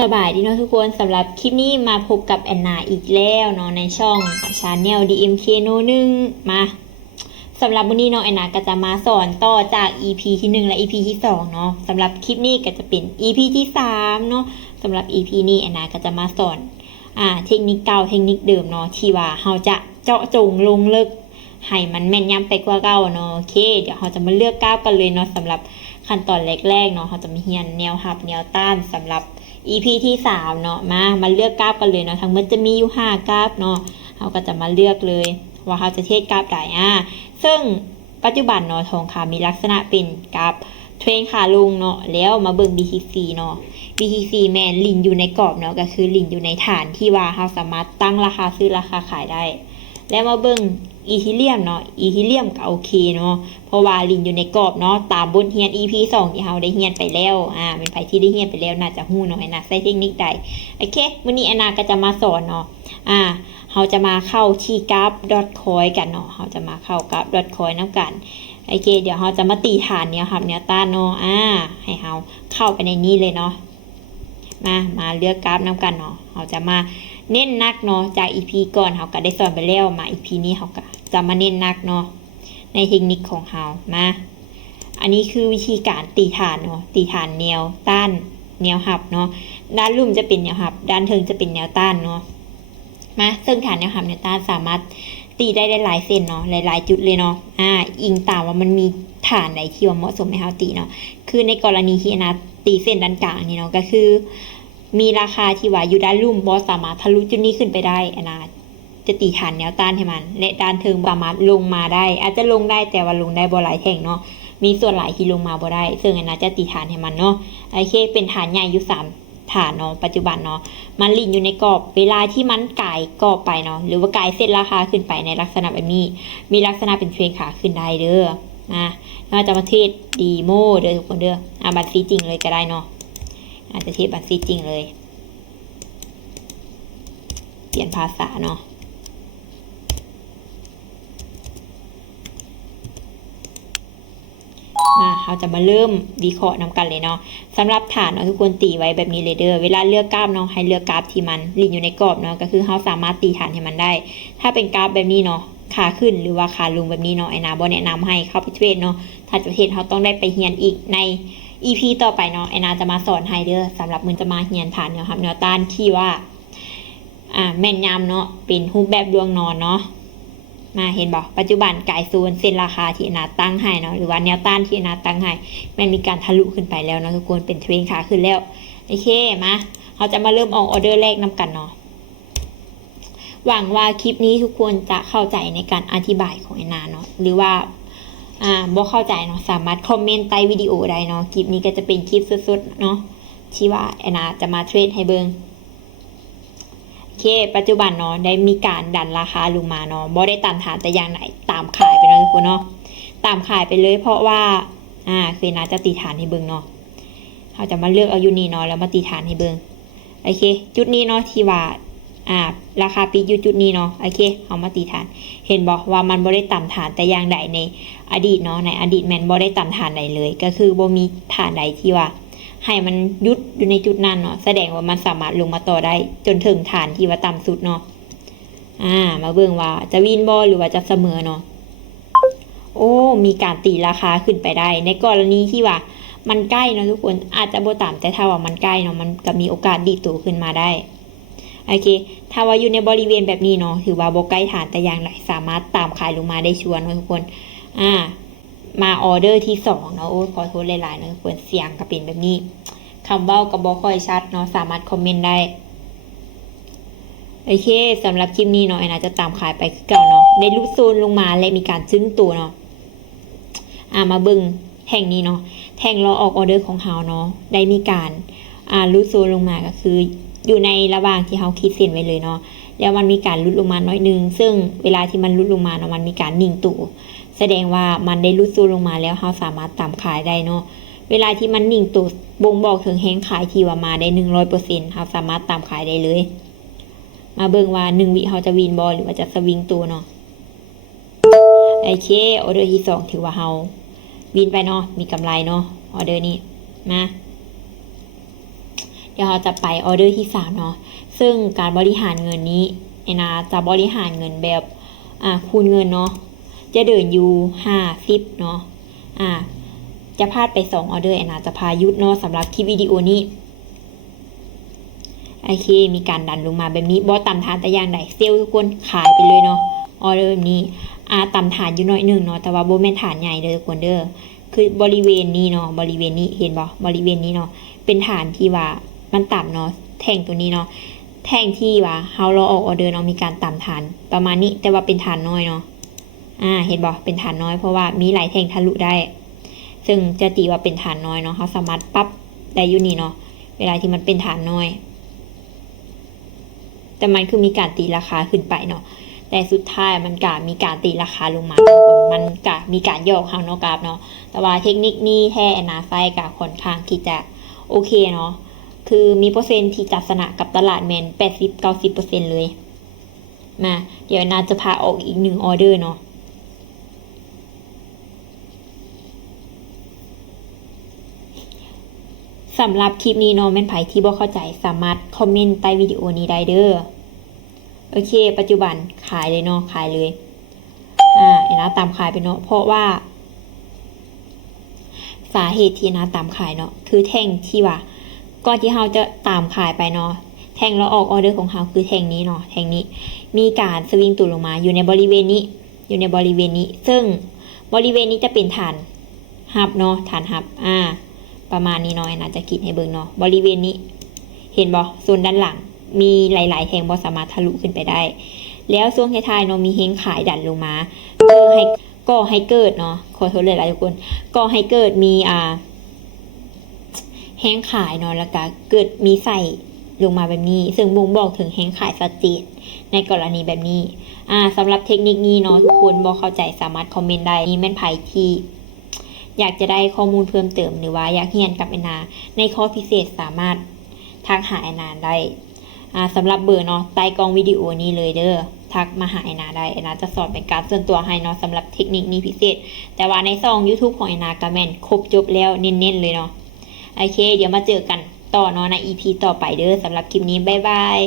สบายดีเนาะทุกคนสำหรับคลิปนี้มาพบกับแอนนาอีกแล้วเนาะในช่องชาแนล DMK โนนึงมาสำหรับวันนี้เนาะแอนนาก็จะมาสอนต่อจาก EP ที่1และ EP ที่2เนาะสำหรับคลิปนี้ก็จะเป็น EP ที่3เนาะสำหรับ EP นี้แอนนาก็จะมาสอนเทคนิคเก่าเทคนิคเดิมเนาะที่ว่าเราจะเจาะจงลงลึกให้มันแม่นยำไปกว่าเก่าเนาะโอเคเดี๋ยวเราจะมาเลือกกราฟกันเลยเนาะสำหรับขั้นตอนแรกๆเนาะเราจะมาเรียนแนวหับแนวต้านสำหรับ EP ที่3เนาะมาเลือกกราฟกันเลยเนาะทั้งหมดจะมีอยู่5กราฟเนาะเราก็จะมาเลือกเลยว่าเราจะเทรดกราฟใดซึ่งปัจจุบันเนาะทองคำมีลักษณะเป็นกราฟเทรนขาลงเนาะแล้วมาเบิ่ง BTC เนาะ BTC แมนลินอยู่ในกรอบเนาะก็คือลินอยู่ในฐานที่ว่าเราสามารถตั้งราคาซื้อราคาขายได้แล้วมาเบิ่งอีทีเรียมเนาะอีทีเรียมก็โอเคเนาะเพราะว่าลินอยู่ในกรอบเนาะตามบทเรียน EP 2ที่เราได้เรียนไปแล้วเป็นไผที่ได้เรียนไปแล้วน่าจะฮู้เนาะไอ้นะใช้เทคนิคใดโอเคมื้อนี้แอนนาก็จะมาสอนเนาะเราจะมาเข้าที่กราฟ .coin กันเนาะเราจะมาเข้ากราฟ .coin นำกันโอเคเดี๋ยวเราจะมาตีฐานเนี่ยครับเนี่ยต้านเนาะให้เราเข้าไปในนี้เลยเนาะมาเลือกกราฟนำกันเนาะเราจะมาเน้นนักเนาะจาก EP ก่อนเราก็ได้สอนไปแล้วมา EP นี้เราก็จะมาเน้นนักเนาะในเทคนิคของเราอันนี้คือวิธีการตีฐานเนาะตีฐานแนวต้านแนวหับเนาะด้านลุ่มจะเป็นแนวหับด้านเทิงจะเป็นแนวต้านเนาะซึ่งฐานแนวหับแนวต้านสามารถตีได้หลายเส้นเนาะหลายจุดเลยเนาะอิงตามว่ามันมีฐานไหนที่ว่าเหมาะสมให้เราตีเนาะคือในกรณีที่นะตีเส้นด้านกลางนี่เนาะก็คือมีราคาที่ว่าอยู่ด้านลุ่มบอสสามารถทะลุจุดนี้ขึ้นไปได้จะตีฐานแนวต้านให้มันและด้านเทิงสามารถลงมาได้อาจจะลงได้แต่ว่าลงได้บ่หลายแท่งเนาะมีส่วนหลายที่ลงมาบ่ได้ซึ่งจะตีฐานให้มันเนาะโอเคเป็นฐานใหญ่อยู่3ฐานเนาะปัจจุบันเนาะมันลิงอยู่ในกรอบเวลาที่มันก่ายกรอบไปเนาะหรือว่าก่ายเส้นราคาขึ้นไปในลักษณะแบบนี้มีลักษณะเป็นเทรนขาขึ้นได้เด้อเราจะมาเทรดดีโมเด้อทุกคนเด้อบัตรซีจริงเลยก็ได้เนาะอาจจะเทรดบัตรซีจริงเลยเปลี่ยนภาษาเนาะเราจะมาเริ่มวิเคราะห์นำกันเลยเนาะสำหรับฐานเนาะทุกคนตีไว้แบบนี้เลยเด้อเวลาเลือกกราฟเนาะให้เลือกกราฟที่มันลิงอยู่ในกรอบเนาะก็คือเราสามารถตีฐานให้มันได้ถ้าเป็นกราฟแบบนี้เนาะขาขึ้นหรือว่าขาลงแบบนี้เนาะไอ้นาบอแนะนำให้เข้าไปเทรดเนาะถ้าจะเทรดเราต้องได้ไปเรียนอีกใน EP ต่อไปเนาะไอ้นาจะมาสอนให้เด้อสำหรับมึงจะมาเรียนฐานเนาะครับแนวต้านที่ว่าแม่นยำเนาะเป็นรูปแบบดวงนอนเนาะเห็นบอกปัจจุบันกายโซนเส้นราคาที่นาตั้งให้เนาะหรือว่าแนวต้านที่นาตั้งให้มันมีการทะลุขึ้นไปแล้วเนาะทุกคนเป็นเทรนขาขึ้นแล้วโอเคเราจะมาเริ่มออกออเดอร์แรกนำกันเนาะหวังว่าคลิปนี้ทุกคนจะเข้าใจในการอธิบายของไอ้นาเนาะหรือว่าบ่เข้าใจเนาะสามารถคอมเมนต์ใต้วิดีโอได้เนาะคลิปนี้ก็จะเป็นคลิปสดๆเนาะที่ว่าไอ้นาจะมาเทรดให้เบิ่งปัจจุบันเนาะได้มีการดันราคาลงมาเนาะบ่ได้ตามฐานแต่อย่างไหนตามขายไปเลยทุกคนเนาะตามขายไปเลยเพราะว่าคือนะจะตีฐานให้เบิ่งเนาะเขาจะมาเลือกเอาอยู่นี่เนาะแล้วมาตีฐานให้เบิ่งโอเคจุดนี้เนาะที่ว่าราคาปีอยู่จุดนี้เนาะโอเคเอามาตีฐานเห็นบอกว่ามันบ่ได้ตามฐานแต่อย่างใดในอดีตเนาะในอดีตแมนบ่ได้ตามฐานใดเลยก็คือบ่มีฐานใดที่ว่าให้มันยุดอยู่ในจุดนั้นเนาะแสดงว่ามันสามารถลงมาต่อได้จนถึงฐานที่ว่าต่ำสุดเนาะมาเบิ่งว่าจะวินบอลหรือว่าจะเสมอเนาะมีการตีราคาขึ้นไปได้ในกรณีที่ว่ามันใกล้เนาะทุกคนอาจจะบ่ต่ำแต่ถ้าว่ามันใกล้เนาะมันก็มีโอกาสดีตัวขึ้นมาได้โอเคถ้าว่าอยู่ในบริเวณแบบนี้เนาะถือว่าบ่ใกล้ฐานแต่อย่างไรสามารถตามขายลงมาได้ชัวร์เนาะทุกคนมาออเดอร์ที่2เนาะขอโทษหลายๆเนาะควรเสียงก็เป็นแบบนี้คำเว้าก็บ่ค่อยชัดเนาะสามารถคอมเมนต์ได้โอเคสำหรับคลิปนี้เนาะนะจะตามขายไปคือเก่าเนาะได้รูดโซนลงมาและมีการซึ้งตัวเนาะมาเบิ่งแท่งนี้เนาะแท่งรอออกออเดอร์ของเฮาเนาะได้มีการรูดโซนลงมาก็คืออยู่ในระหว่างที่เฮาคิดเส้นไว้เลยเนาะแล้วมันมีการลุดลงมาน้อยนึงซึ่งเวลาที่มันลุดลงมาเนาะมันมีการนิ่งตัวแสดงว่ามันได้ลุดซูลงมาแล้วเราสามารถตามขายได้เนาะเวลาที่มันนิ่งตัวบ่งบอกถึงแฮงขายที่ว่ามาได้ 100% เราสามารถตามขายได้เลยมาเบิ่งว่า1วิเราจะวินบอลหรือว่าจะสวิงตัวเนาะโอเคออเดอร์ที่2ถือว่าเราวินไปเนาะมีกำไรเนาะออเดอร์นี้เ ดี๋ยวเราจะไปออเดอร์ที่3เนาะซึ่งการบริหารเงินนี้แอนนาจะบริหารเงินแบบคูณเงินเนาะจะเดินอยู่50เนาะจะพลาดไป2ออเดอร์แอนนาจะพายุดเนาะสำหรับคลิปวิดีโอนี้โอเคมีการดันลงมาแบบนี้บอสต่ำฐานแต่อย่างใดเซลล์ทุกคนขายไปเลยเนาะออเดอร์แบบนี้ต่ำฐานอยู่หน่อยหนึ่งเนาะแต่ว่าโบแม่นฐานใหญ่เลยทุกคนเด้อคือบริเวณนี้เนาะบริเวณนี้เห็นบ่บริเวณนี้เนาะเป็นฐานที่ว่ามันต่ำเนาะแท่งตัวนี้เนาะแท่งที่ว่าเฮารอออกออเดอร์เนาะมีการต่ำฐานประมาณนี้แต่ว่าเป็นฐานน้อยเนาะเห็นบ่เป็นฐานน้อยเพราะว่ามีหลายแท่งทะลุได้ซึ่งจะตีว่าเป็นฐานน้อยเนาะเขาสามารถปรับได้อยู่นี่เนาะเวลาที่มันเป็นฐานน้อยแต่มันคือมีการตีราคาขึ้นไปเนาะแต่สุดท้ายมันก็มีการตีราคาลงมาทุกคนมันก็มีการย่อข้างนอกกราฟเนาะแต่ว่าเทคนิคนี้แท้แอนนาไซก็ค่อนข้างที่จะโอเคเนาะคือมีเปอร์เซ็นต์ที่จะชนะกับตลาดแมน80-90%เลยมาเดี๋ยวแอนนาจะพาออกอีก1ออเดอร์เนาะสำหรับคลิปนี้เนาะแม่นไผที่บ่เข้าใจสามารถคอมเมนต์ใต้วิดีโอนี้ได้เด้อโอเคปัจจุบันขายเลยเนาะขายเลยแอนนาตามขายไปเนาะเพราะว่าสาเหตุที่นะตามขายเนาะคือแท่งที่ว่าก่อนที่เราจะตามขายไปเนาะแท่งเราออกออเดอร์ของเราคือแท่งนี้เนาะแท่งนี้มีการสวิงตัวลงมาอยู่ในบริเวณนี้ซึ่งบริเวณนี้จะเป็นฐานฮับเนาะฐานฮับประมาณนี้เนาะน่าจะคิดให้เบิ่งเนาะบริเวณนี้เห็นบ่โซนด้านหลังมีหลายๆแท่งบ่สามารถทะลุขึ้นไปได้แล้วช่วงท้ายๆเนาะมีเฮงขายดันลงมาก็ให้เกิดเนาะขอโทษเลยหลายทุกคนก็ให้เกิดมีแห้งขายเนาะแล้วก็เกิดมีใส่ลงมาแบบนี้ซึ่งบ่งบอกถึงแห้งขายชัดเจนในกรณีแบบนี้สำหรับเทคนิคนี้เนาะทุกคนบ่เข้าใจสามารถคอมเมนต์ได้นี่แม่นไผที่อยากจะได้ข้อมูลเพิ่มเติมหรือว่าอยากเรียนกับแอนนาในคอร์สพิเศษสามารถทักหาแอนนาได้สำหรับเบอร์เนาะใต้กล้องวิดีโอนี้เลยเด้อทักมาหาแอนนาได้แอนนาจะสอนเป็นการส่วนตัวให้เนาะสำหรับเทคนิคนี้พิเศษแต่ว่าในช่อง YouTube ของแอนนากะแม่นครบจบแล้วเน้นๆเลยเนาะโอเคเดี๋ยวมาเจอกันต่อเนาะใน EP ต่อไปเด้อสำหรับคลิปนี้บ๊ายบาย